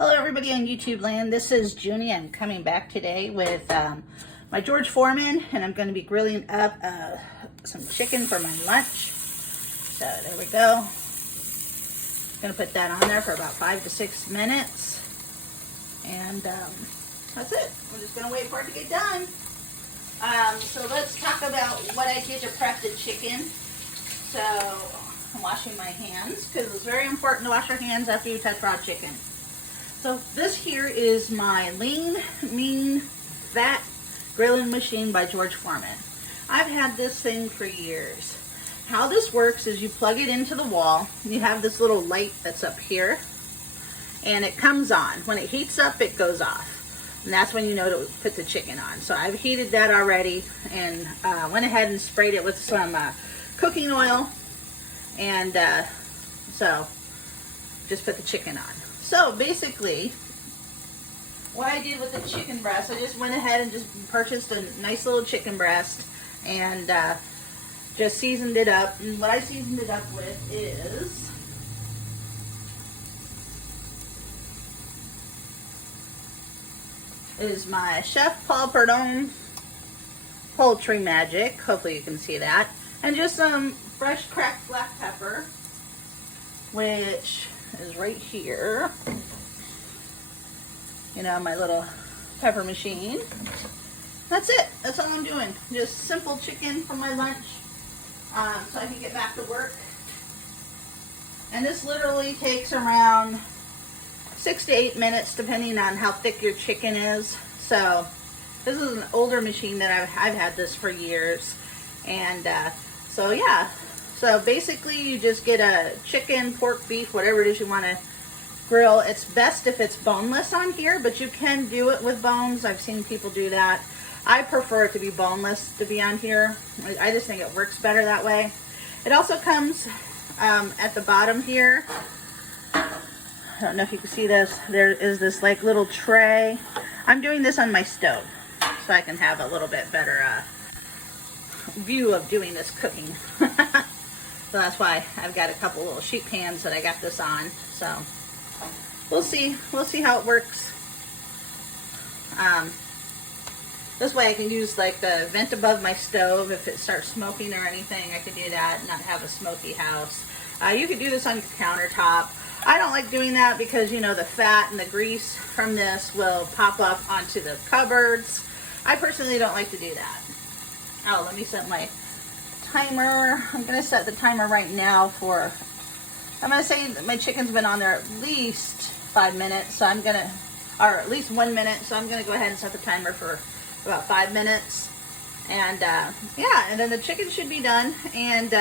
Hello everybody on YouTube land, this is Junie. I'm coming back today with my George Foreman, and I'm going to be grilling up some chicken for my lunch. So there we go. Going to put that on there for about 5 to 6 minutes. And that's it. We're just going to wait for it to get done. So let's talk about what I did to prep the chicken. So I'm washing my hands because it's very important to wash your hands after you touch raw chicken. So this here is my lean, mean, fat grilling machine by George Foreman. I've had this thing for years. How this works is you plug it into the wall. You have this little light that's up here, and it comes on. When it heats up, it goes off. And that's when you know to put the chicken on. So I've heated that already and went ahead and sprayed it with some cooking oil. And so just put the chicken on. So basically, what I did with the chicken breast, I just went ahead and just purchased a nice little chicken breast and just seasoned it up. And what I seasoned it up with is my Chef Paul Perdon Poultry Magic. Hopefully you can see that. And just some fresh cracked black pepper, which is right here. You know, my little pepper machine. That's it. That's all I'm doing. Just simple chicken for my lunch, so I can get back to work. And this literally takes around 6 to 8 minutes, depending on how thick your chicken is. So this is an older machine that I've had this for years. And so yeah. So basically you just get a chicken, pork, beef, whatever it is you want to grill. It's best if it's boneless on here, but you can do it with bones. I've seen people do that. I prefer it to be boneless to be on here. I just think it works better that way. It also comes at the bottom here. I don't know if you can see this. There is this like little tray. I'm doing this on my stove so I can have a little bit better view of doing this cooking. So that's why I've got a couple little sheet pans that I got this on. So we'll see how it works. This way I can use like the vent above my stove. If it starts smoking or anything, I can do that and not have a smoky house. You could do this on your countertop. I don't like doing that because, you know, the fat and the grease from this will pop up onto the cupboards. I personally don't like to do that. Oh, let me set my timer. I'm going to set the timer right now for, I'm going to say that my chicken's been on there at least 5 minutes, so I'm going to, or at least 1 minute, so I'm going to go ahead and set the timer for about 5 minutes. And yeah, and then the chicken should be done. And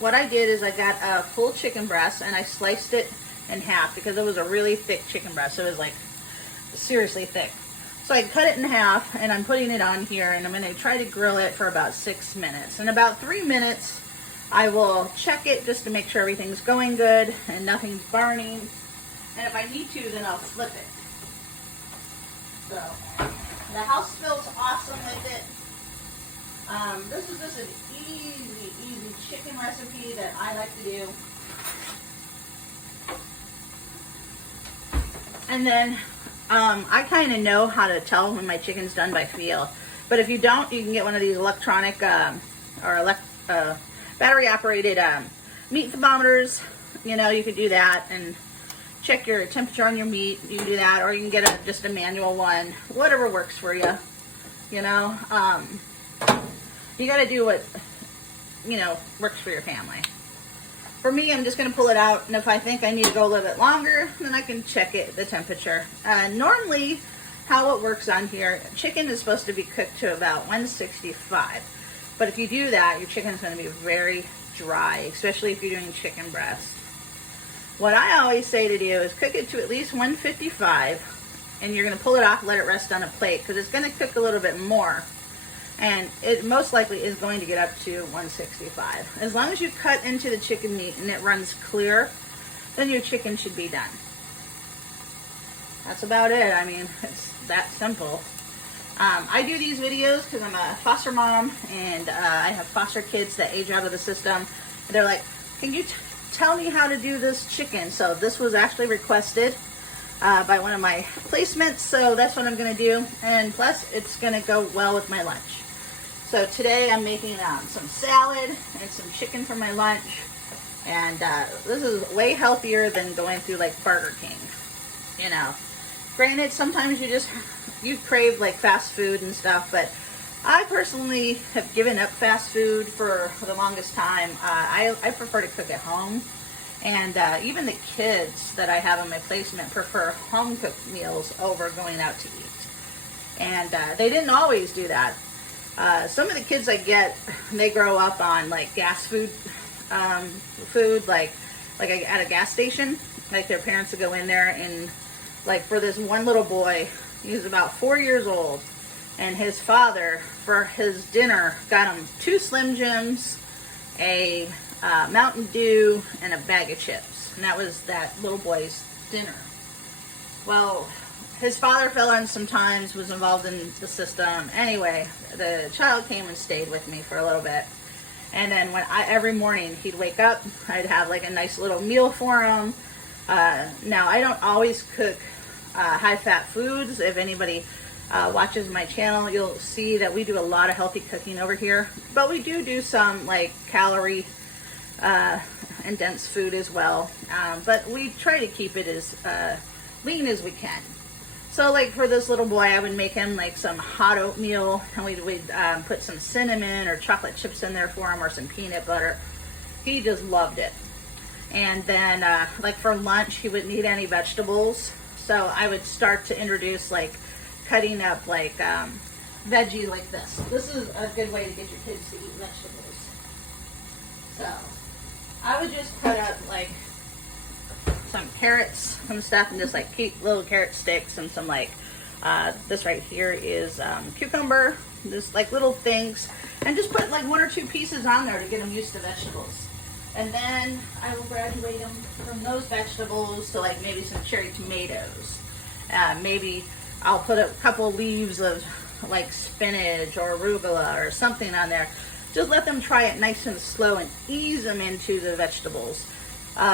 what I did is I got a full chicken breast and I sliced it in half because it was a really thick chicken breast. It was like seriously thick. So I cut it in half and I'm putting it on here, and I'm going to try to grill it for about 6 minutes. In about 3 minutes, I will check it just to make sure everything's going good and nothing's burning. And if I need to, then I'll flip it. So the house smells awesome with it. This is just an easy chicken recipe that I like to do. And then I kind of know how to tell when my chicken's done by feel. But if you don't, you can get one of these electronic battery operated meat thermometers. You know, you could do that and check your temperature on your meat. You can do that, or you can get just a manual one. Whatever works for you. You know, you got to do what, you know, works for your family. For me, I'm just going to pull it out, and if I think I need to go a little bit longer, then I can check it, the temperature. Normally, how it works on here, chicken is supposed to be cooked to about 165. But if you do that, your chicken is going to be very dry, especially if you're doing chicken breast. What I always say to do is cook it to at least 155, and you're going to pull it off, let it rest on a plate, because it's going to cook a little bit more. And it most likely is going to get up to 165. As long as you cut into the chicken meat and it runs clear, then your chicken should be done. That's about it. I mean, it's that simple. I do these videos because I'm a foster mom, and I have foster kids that age out of the system. They're like, can you tell me how to do this chicken? So this was actually requested. by one of my placements, so that's what I'm going to do. And plus, it's going to go well with my lunch. So today I'm making some salad and some chicken for my lunch. And this is way healthier than going through like Burger King. You know, granted, sometimes you crave like fast food and stuff, but I personally have given up fast food for the longest time. I prefer to cook at home. And even the kids that I have in my placement prefer home-cooked meals over going out to eat. And they didn't always do that. Some of the kids I get, they grow up on like gas food, like at a gas station. Like their parents would go in there and like for this one little boy, he was about 4 years old. And his father, for his dinner, got him 2 Slim Jims, a Mountain Dew, and a bag of chips. And that was that little boy's dinner. Well, his father fell in sometimes, was involved in the system. Anyway, the child came and stayed with me for a little bit. And then every morning he'd wake up, I'd have like a nice little meal for him. Now, I don't always cook high-fat foods. If anybody watches my channel, you'll see that we do a lot of healthy cooking over here. But we do some like calorie and dense food as well. But we try to keep it as lean as we can. So like for this little boy, I would make him like some hot oatmeal, and we'd put some cinnamon or chocolate chips in there for him, or some peanut butter. He just loved it. And then like for lunch, he wouldn't eat any vegetables. So I would start to introduce like cutting up like veggie like this. This is a good way to get your kids to eat vegetables. So I would just cut up like some carrots, some stuff, and just like keep little carrot sticks, and some like this right here is cucumber, just like little things, and just put like 1 or 2 pieces on there to get them used to vegetables. And then I will graduate them from those vegetables to like maybe some cherry tomatoes. Maybe I'll put a couple leaves of like spinach or arugula or something on there. Just let them try it nice and slow and ease them into the vegetables.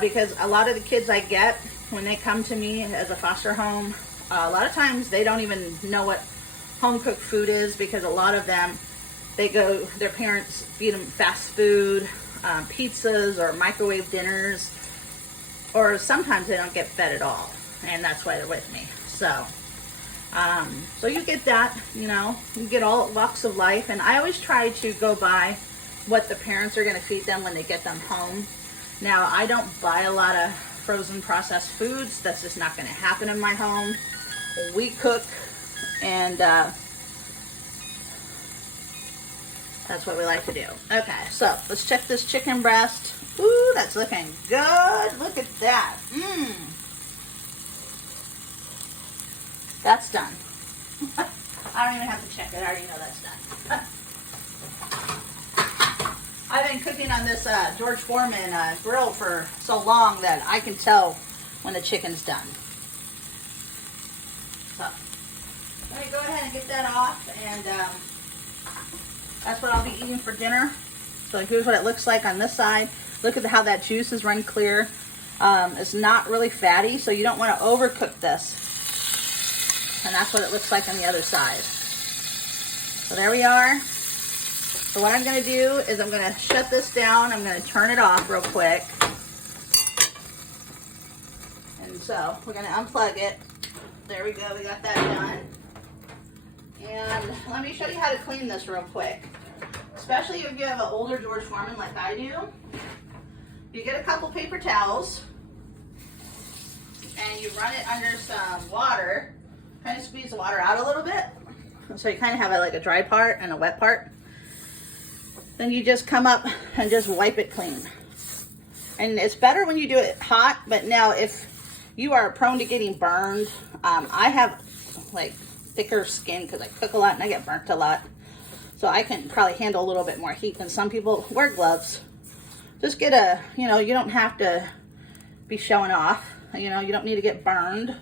Because a lot of the kids I get, when they come to me as a foster home, a lot of times they don't even know what home cooked food is, because a lot of them, their parents feed them fast food, pizzas or microwave dinners, or sometimes they don't get fed at all, and that's why they're with me. So you get that, you get all walks of life, and I always try to go by what the parents are going to feed them when they get them home. Now, I don't buy a lot of frozen processed foods. That's just not going to happen in my home. We cook, and that's what we like to do. Okay, so let's check this chicken breast. Ooh, that's looking good. Look at that. That's done. I don't even have to check it. I already know that's done. I've been cooking on this George Foreman grill for so long that I can tell when the chicken's done. So, let me go ahead and get that off, and that's what I'll be eating for dinner. So here's what it looks like on this side. Look at how that juice is run clear. It's not really fatty, so you don't want to overcook this. And that's what it looks like on the other side. So there we are. So what I'm going to do is I'm going to shut this down. I'm going to turn it off real quick. And so we're going to unplug it. There we go. We got that done. And let me show you how to clean this real quick. Especially if you have an older George Foreman like I do. You get a couple paper towels. And you run it under some water. Kind of squeeze the water out a little bit. So you kind of have like a dry part and a wet part. Then you just come up and just wipe it clean. And it's better when you do it hot, but now if you are prone to getting burned, I have like thicker skin because I cook a lot and I get burnt a lot. So I can probably handle a little bit more heat than some people. Wear gloves. Just get you don't have to be showing off. You don't need to get burned.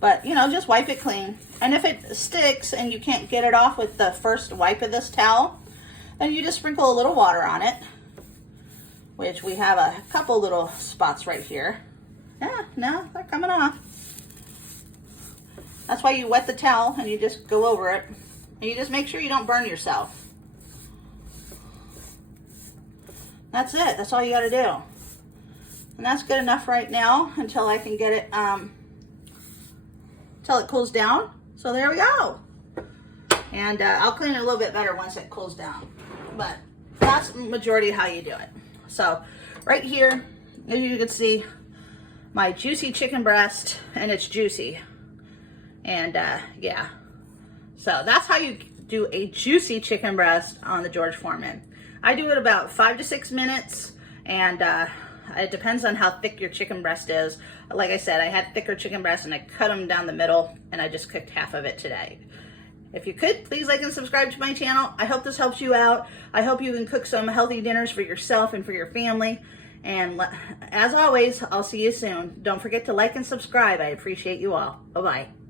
But, just wipe it clean. And if it sticks and you can't get it off with the first wipe of this towel, then you just sprinkle a little water on it, which we have a couple little spots right here. Yeah, no, they're coming off. That's why you wet the towel and you just go over it. And you just make sure you don't burn yourself. That's it. That's all you got to do. And that's good enough right now until I can get it, until it cools down. So there we go. And I'll clean it a little bit better once it cools down. But that's the majority of how you do it. So right here, as you can see, my juicy chicken breast, and it's juicy. And yeah, so that's how you do a juicy chicken breast on the George Foreman. I do it about 5 to 6 minutes, and it depends on how thick your chicken breast is. Like I said, I had thicker chicken breasts and I cut them down the middle, and I just cooked half of it today. If you could, please like and subscribe to my channel. I hope this helps you out. I hope you can cook some healthy dinners for yourself and for your family. And as always, I'll see you soon. Don't forget to like and subscribe. I appreciate you all. Bye-bye.